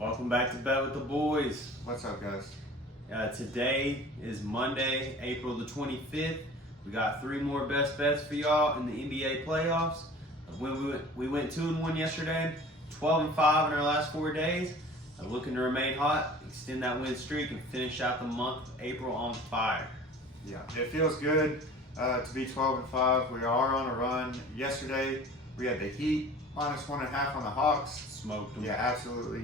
Welcome back to Bet with the Boys. What's up, guys? Today is Monday, April the 25th. We got 3 more best bets for y'all in the NBA playoffs. We went 2-1 yesterday, 12-5 in our last 4 days. Looking to remain hot, extend that win streak, and finish out the month of April on fire. Yeah, it feels good to be 12-5. We are on a run. Yesterday, we had the Heat minus 1.5 on the Hawks. Smoked them. Yeah, absolutely,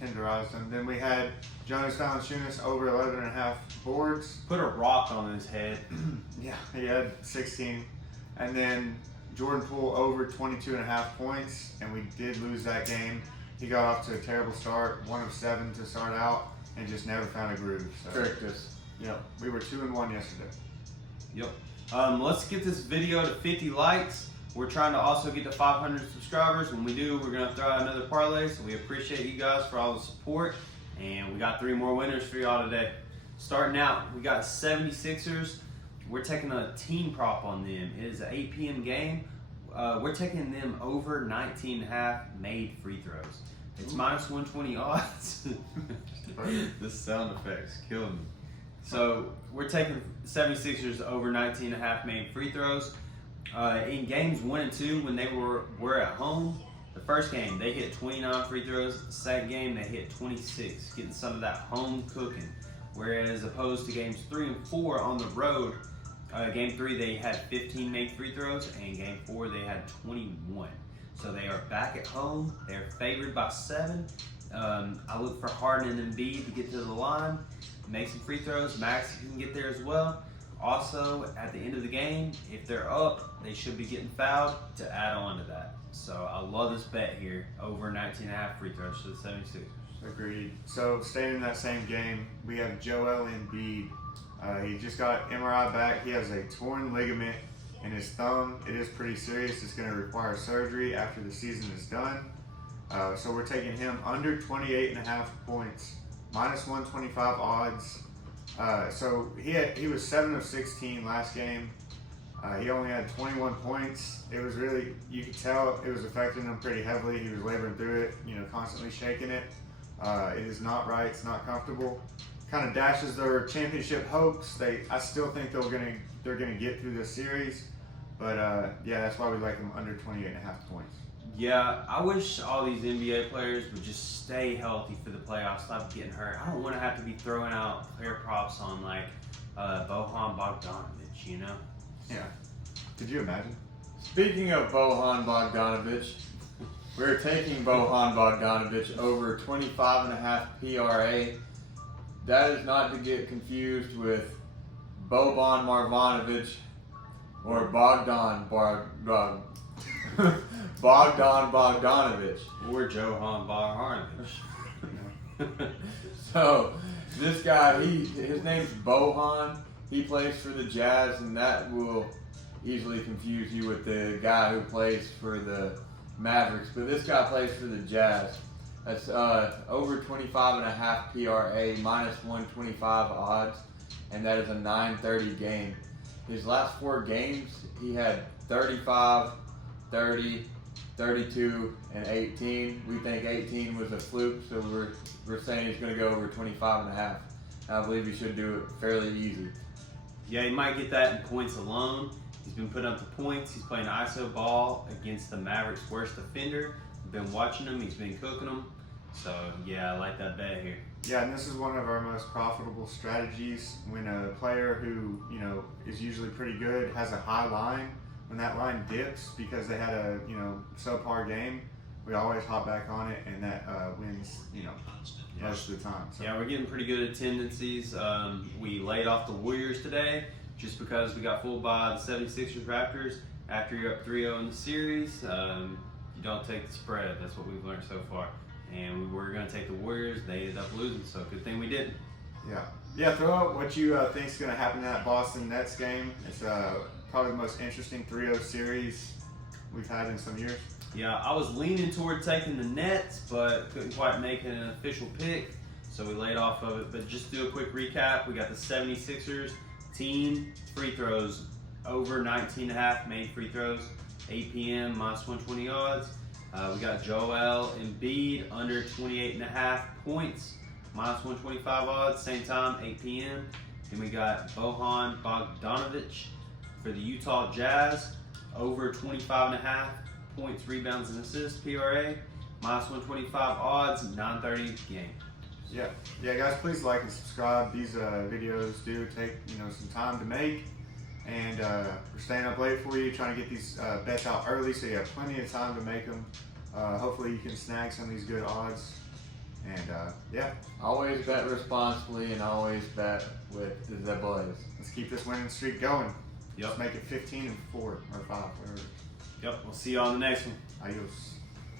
tenderized them. Then we had Jonas Valanciunas over 11.5 boards. Put a rock on his head. Yeah, he had 16. And then Jordan Poole over 22.5 points, and we did lose that game. He got off to a terrible start, 1 of 7 to start out, and just never found a groove. So, Tricked us. Yeah, we were 2-1 yesterday. Yep. Let's get this video to 50 likes. We're trying to also get to 500 subscribers. When we do, we're going to throw out another parlay. So we appreciate you guys for all the support. And we got 3 more winners for y'all today. Starting out, we got 76ers. We're taking a team prop on them. It is an 8 p.m. game. We're taking them over 19.5 made free throws. It's minus 120 odds. The sound effects killed me. So we're taking 76ers over 19.5 made free throws. In games 1 and 2, when they were at home, the first game they hit 29 free throws. The second game they hit 26, getting some of that home cooking. Whereas opposed to games 3 and 4 on the road, game 3 they had 15 made free throws, and game 4 they had 21. So they are back at home. They're favored by 7. I look for Harden and Embiid to get to the line, make some free throws. Max can get there as well. Also, at the end of the game, if they're up, they should be getting fouled to add on to that. So I love this bet here, over 19.5 free throws to the 76ers. Agreed. So staying in that same game, we have Joel Embiid. He just got MRI back. He has a torn ligament in his thumb. It is pretty serious. It's going to require surgery after the season is done. So we're taking him under 28.5 points, minus 125 odds. So he was 7 of 16 last game. He only had 21 points. It was really, you could tell it was affecting him pretty heavily. He was laboring through it, constantly shaking it. It is not right. It's not comfortable. Kind of dashes their championship hopes. I still think they're gonna get through this series, but yeah, that's why we like them under 28.5 points. Yeah, I wish all these NBA players would just stay healthy for the playoffs, stop getting hurt. I don't want to have to be throwing out player props on like Bogdan Bogdanovic, Yeah. Could you imagine? Speaking of Bogdan Bogdanovic, we're taking Bogdan Bogdanovic over 25.5 PRA. That is not to get confused with Boban Marjanovic or Bogdan Bogdanovic. Or Johan Bogdanovic. So this guy, his name's Bohan. He plays for the Jazz, and that will easily confuse you with the guy who plays for the Mavericks. But this guy plays for the Jazz. That's over 25.5 PRA, minus 125 odds, and that is a 9:30 game. His last 4 games, he had 35, 30, 32, and 18. We think 18 was a fluke, so we're saying he's going to go over 25.5. I believe he should do it fairly easy. Yeah, he might get that in points alone. He's been putting up the points. He's playing ISO ball against the Mavericks' worst defender. Been watching him. He's been cooking them. So yeah, I like that bet here. Yeah, and this is one of our most profitable strategies. When a player who is usually pretty good has a high line, when that line dips because they had a subpar game, we always hop back on it, and that wins most of the time. So. Yeah, we're getting pretty good at tendencies. We laid off the Warriors today just because we got fooled by the 76ers Raptors. After you're up 3-0 in the series, you don't take the spread. That's what we've learned so far. And we were going to take the Warriors. They ended up losing, so good thing we didn't. Yeah. Throw out what you think is going to happen in that Boston Nets game. It's probably the most interesting 3-0 series we've had in some years. Yeah, I was leaning toward taking the Nets, but couldn't quite make an official pick, so we laid off of it. But just do a quick recap. We got the 76ers team free throws over 19.5 made free throws, 8 p.m. minus 120 odds. We got Joel Embiid under 28.5 points, minus 125 odds, same time, 8 p.m. Then we got Bogdan Bogdanovic for the Utah Jazz, over 25.5 points, rebounds, and assists, PRA, minus 125 odds, 9:30 game. Yeah, guys, please like and subscribe. These videos do take some time to make, and we're staying up late for you, trying to get these bets out early, so you have plenty of time to make them. Hopefully, you can snag some of these good odds. And yeah, Always bet responsibly and always bet with the boys. let's keep this winning streak going. Yep. Let's make it 15-4 or 5, whatever. Yep. We'll see you on the next one. Adios.